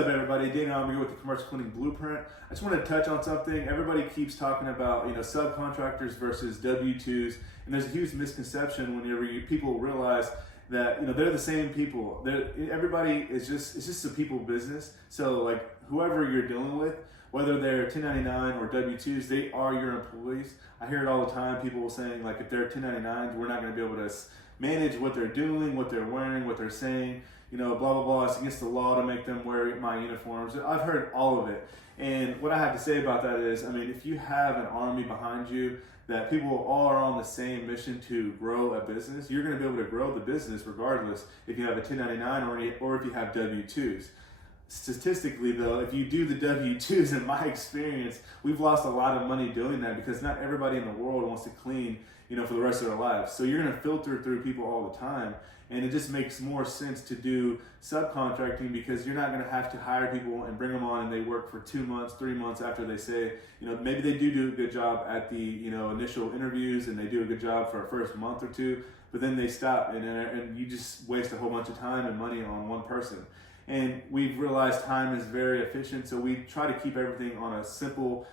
What's up, everybody? Daniel, I'm here with the Commercial Cleaning Blueprint. I just want to touch on something. Everybody keeps talking about, subcontractors versus W-2's, and there's a huge misconception whenever people realize that, they're the same people. Everybody is it's just a people business. So, like, whoever you're dealing with, whether they're 1099 or W-2's, they are your employees. I hear it all the time. People saying, like, if they're 1099s, we're not going to be able to manage what they're doing, what they're wearing, what they're saying. Blah, blah, blah, it's against the law to make them wear my uniforms. I've heard all of it. And what I have to say about that is, if you have an army behind you, that people all are on the same mission to grow a business, you're gonna be able to grow the business regardless if you have a 1099 or if you have W-2's. Statistically though, if you do the W-2's, in my experience, we've lost a lot of money doing that because not everybody in the world wants to clean, for the rest of their lives. So you're gonna filter through people all the time. And it just makes more sense to do subcontracting because you're not gonna have to hire people and bring them on and they work for 2 months, 3 months after they say, maybe they do a good job at the, initial interviews and they do a good job for a first month or two, but then they stop and you just waste a whole bunch of time and money on one person. And we've realized time is very efficient, so we try to keep everything on a simple,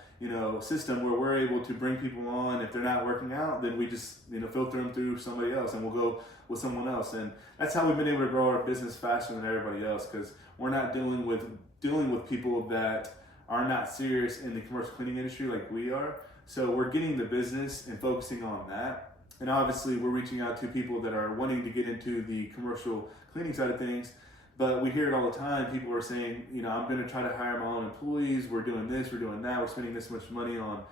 system where we're able to bring people on. If they're not working out, then we just, filter them through somebody else and we'll go with someone else. And that's how we've been able to grow our business faster than everybody else, because we're not dealing with people that are not serious in the commercial cleaning industry like we are. So we're getting the business and focusing on that. And obviously we're reaching out to people that are wanting to get into the commercial cleaning side of things. But we hear it all the time. People are saying, I'm going to try to hire my own employees. We're doing this, we're doing that. We're spending this much money on,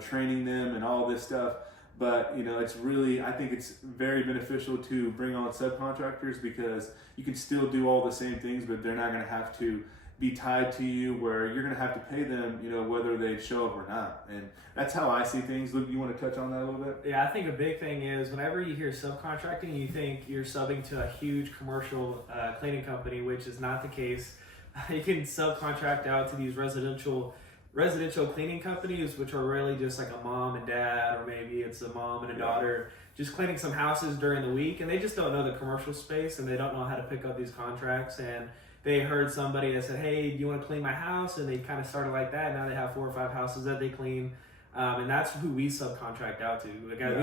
training them and all this stuff. But, it's really, I think it's very beneficial to bring on subcontractors because you can still do all the same things, but they're not going to have to be tied to you where you're going to have to pay them, whether they show up or not. And that's how I see things. Luke, you want to touch on that a little bit? Yeah, I think a big thing is whenever you hear subcontracting, you think you're subbing to a huge commercial cleaning company, which is not the case. You can subcontract out to these residential cleaning companies, which are really just like a mom and dad, or maybe it's a mom and a daughter just cleaning some houses during the week, and they just don't know the commercial space and they don't know how to pick up these contracts. And they heard somebody that said, hey, do you want to clean my house? And they kind of started like that. Now they have 4 or 5 houses that they clean. And that's who we subcontract out to. Again,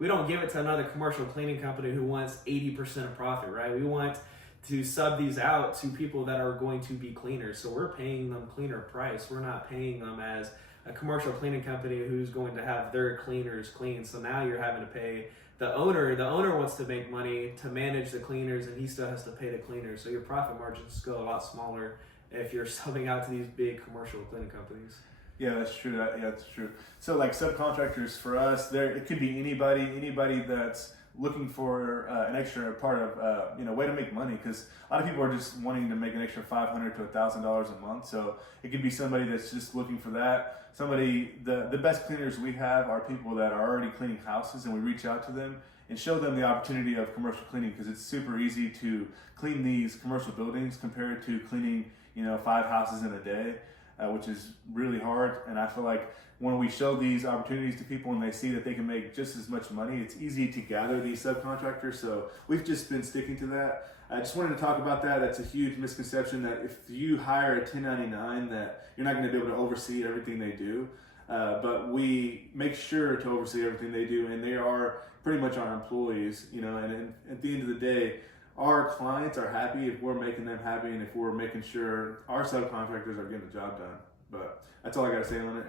we don't give it to another commercial cleaning company who wants 80% of profit, right? We want to sub these out to people that are going to be cleaners. So we're paying them cleaner price. We're not paying them as a commercial cleaning company who's going to have their cleaners clean. So now you're having to pay the owner. The owner wants to make money to manage the cleaners, and he still has to pay the cleaners. So your profit margins go a lot smaller if you're subbing out to these big commercial cleaning companies. Yeah, that's true. That's true. So like subcontractors for us, it could be anybody that's looking for an extra part of, way to make money, because a lot of people are just wanting to make an extra $500 to $1,000 a month. So it could be somebody that's just looking for that. The best cleaners we have are people that are already cleaning houses, and we reach out to them and show them the opportunity of commercial cleaning, because it's super easy to clean these commercial buildings compared to cleaning, 5 houses in a day. Which is really hard. And I feel like when we show these opportunities to people and they see that they can make just as much money, it's easy to gather these subcontractors. So we've just been sticking to that. I just wanted to talk about that. That's a huge misconception, that if you hire a 1099 that you're not going to be able to oversee everything they do. But we make sure to oversee everything they do, and they are pretty much our employees, and at the end of the day, our clients are happy if we're making them happy and if we're making sure our subcontractors are getting the job done. But that's all I got to say on it.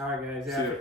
All right, guys. See Yeah. ya.